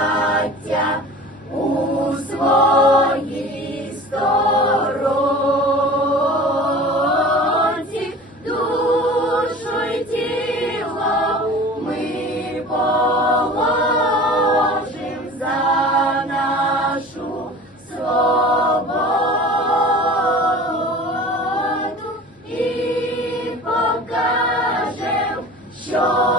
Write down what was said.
браття, у своїй сторонці, душу й тіло ми положим за нашу свободу і покажем, що